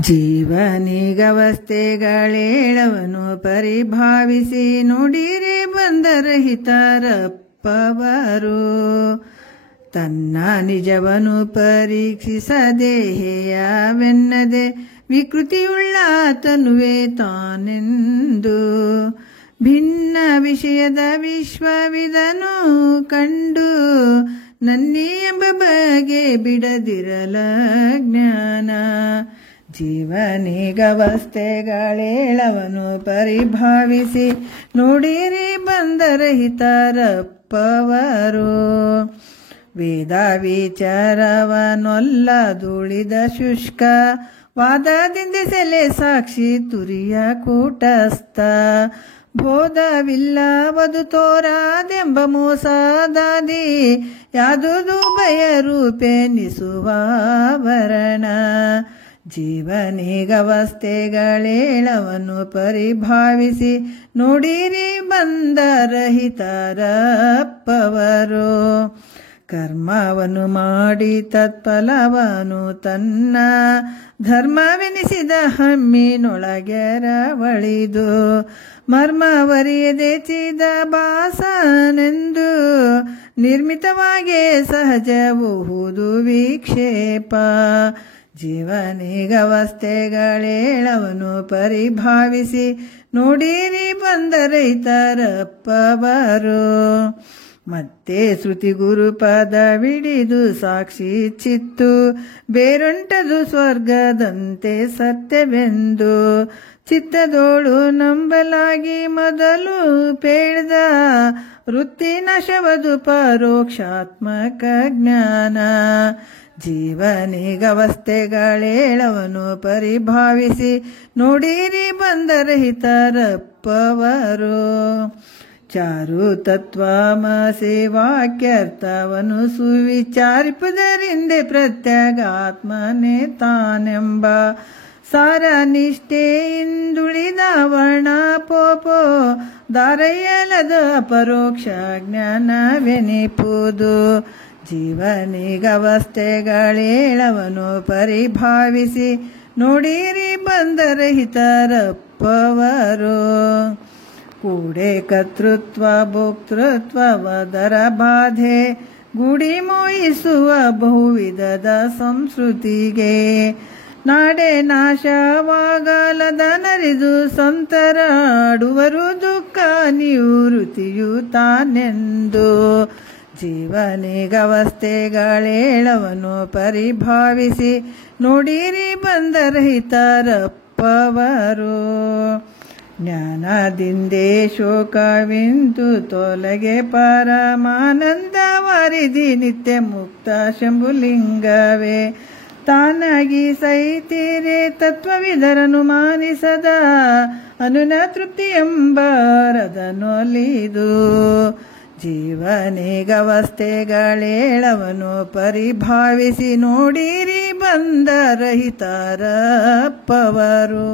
ಜೀವನಿಗವಸ್ಥೆಗಳೇಳವನು ಪರಿಭಾವಿಸಿ ನುಡಿರೆ ಬಂದರಹಿತರಪ್ಪವರು. ತನ್ನ ನಿಜವನು ಪರೀಕ್ಷಿಸದೇಹೆಯವೆನ್ನದೆ ವಿಕೃತಿಯುಳ್ಳ ತನುವೆ ತಾನೆಂದು ಭಿನ್ನ ವಿಷಯದ ವಿಶ್ವವಿದನು ಕಂಡು ನನ್ನಿ ಎಂಬ ಬಗೆ ಬಿಡದಿರಲ ಜ್ಞಾನ. ಜೀವನಿಗವಸ್ಥೆಗಳೇಳವನು ಪರಿಭಾವಿಸಿ ನುಡಿರಿ ಬಂದರಹಿತರಪ್ಪವರು. ವೇದ ವಿಚಾರವನೊಲ್ಲದುಳಿದ ಶುಷ್ಕ ವಾದದಿಂದ ಸೆಲೆ ಸಾಕ್ಷಿ ತುರಿಯ ಕೂಟಸ್ಥ. ಬೋಧವಿಲ್ಲವದು ತೋರಾದೆಂಬ ಮೋಸದಾದಿ ಯಾದುದು ಭಯರೂಪೆನಿಸುವ ವರಣ. ಜೀವನಿಗವಸ್ಥೆಗಳೇಳವನು ಪರಿಭಾವಿಸಿ ನುಡಿರಿ ಬಂದರಹಿತರಪ್ಪವರು. ಕರ್ಮವನ್ನು ಮಾಡಿ ತತ್ಫಲವನು ತನ್ನ ಧರ್ಮವೆನಿಸಿದ ಹಮ್ಮಿನೊಳಗೆರವಳಿದು ಮರ್ಮವರಿಯದೆ ಚಿದ ಭಾಸನೆಂದು ನಿರ್ಮಿತವಾಗಿ ಸಹಜಬಹುದು ವಿಕ್ಷೇಪ. ಜೀವನಿಗವಸ್ಥೆಗಳೇಳವನು ಪರಿಭಾವಿಸಿ ನುಡಿರಿ ಬಂದರಹಿತರಪ್ಪವರು. ಮತ್ತೆ ಶ್ರುತಿ ಗುರುಪದವಿಡಿದು ಸಾಕ್ಷಿ ಚಿತ್ತು ಬೇರುಂಟದು ಸ್ವರ್ಗದಂತೆ ಸತ್ಯವೆಂದು ಚಿತ್ತದೋಳು ನಂಬಲಾಗಿ ಮೊದಲು ಪೇಳ್ದ ವೃತ್ತಿ ನಶವದು ಪರೋಕ್ಷಾತ್ಮಕ ಜ್ಞಾನ. ಜೀವನಿಗವಸ್ಥೆಗಳೇಳವನು ಪರಿಭಾವಿಸಿ ನುಡಿರಿ ಬಂದರಹಿತರಪ್ಪವರು. ಚಾರು ತತ್ವಮಸಿ ವಾಕ್ಯರ್ಥವನು ಸುವಿಚಾರಿಪುದರಿಂದೆ ಪ್ರತ್ಯಗಾತ್ಮನೆ ತಾನೆಂಬ ಸಾರ ನಿಷ್ಠೆಯಿಂದುಳಿದ ವರ್ಣ ಪೋಪೋ ದಾರಯ್ಯಲದ ಪರೋಕ್ಷ ಜ್ಞಾನವೆನಿಪುದು. ಜೀವನಿಗವಸ್ಥೆಗಳೇಳವನು ಪರಿಭಾವಿಸಿ ನುಡಿರಿ ಬಂದರಹಿತರಪ್ಪವರು. ಕೂಡೆ ಕರ್ತೃತ್ವ ಭೋಕ್ತೃತ್ವವದರ ಬಾಧೆ ಗುಡಿ ಮೋಹಿಸುವ ಬಹುವಿಧದ ಸಂಸ್ಕೃತಿಗೆ ನಾಡೆ ನಾಶವಾಗಲದ ನರಿದು ಸಂತರಾಡುವರು ದುಃಖ ನಿವೃತ್ತಿಯು ತಾನೆಂದು. ಜೀವನಿಗವಸ್ಥೆಗಳೇಳವನು ಪರಿಭಾವಿಸಿ ನುಡಿರಿ ಬಂದರಹಿತರಪ್ಪವರು. ಜ್ಞಾನದಿಂದೇ ಶೋಕವಿಂತು ತೊಲಗೆ ಪರಮಾನಂದ ವಾರಿಧಿ ನಿತ್ಯ ಮುಕ್ತ ಶಂಭುಲಿಂಗವೇ ತಾನಾಗಿ ಸೈತಿರೆ ತತ್ವವಿದರನು ಮಾನಿಸದ ಅನುನ ತೃಪ್ತಿ ಎಂಬರದನೊಲಿದು. ಜೀವನಿಗವಸ್ಥೆಗಳೇಳವನು ಪರಿಭಾವಿಸಿ ನೋಡಿರಿ ಬಂದರಹಿತರಪ್ಪವರು.